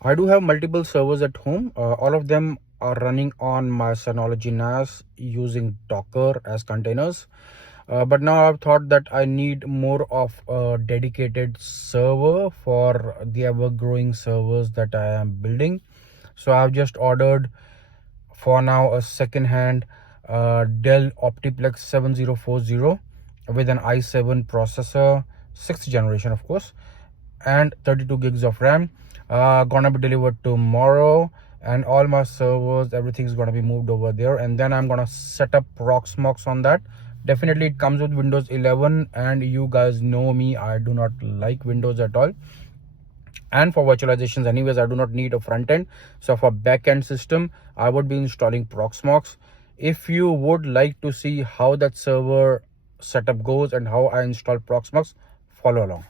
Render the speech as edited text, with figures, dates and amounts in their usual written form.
I do have multiple servers at home. All of them are running on my Synology NAS using Docker as containers. But now I've thought that I need more of a dedicated server for the ever growing servers that I am building. So I've just ordered for now a second hand Dell Optiplex 7040 with an i7 processor, 6th generation of course, and 32 gigs of RAM. Gonna be delivered tomorrow, and all my servers, everything's gonna be moved over there, and then I'm gonna set up Proxmox on that. Definitely it comes with Windows 11, and you guys know me, I do not like Windows at all. And for virtualizations anyways, I do not need a front end. So for back end system, I would be installing Proxmox. If you would like to see how that server setup goes and how I install Proxmox, follow along.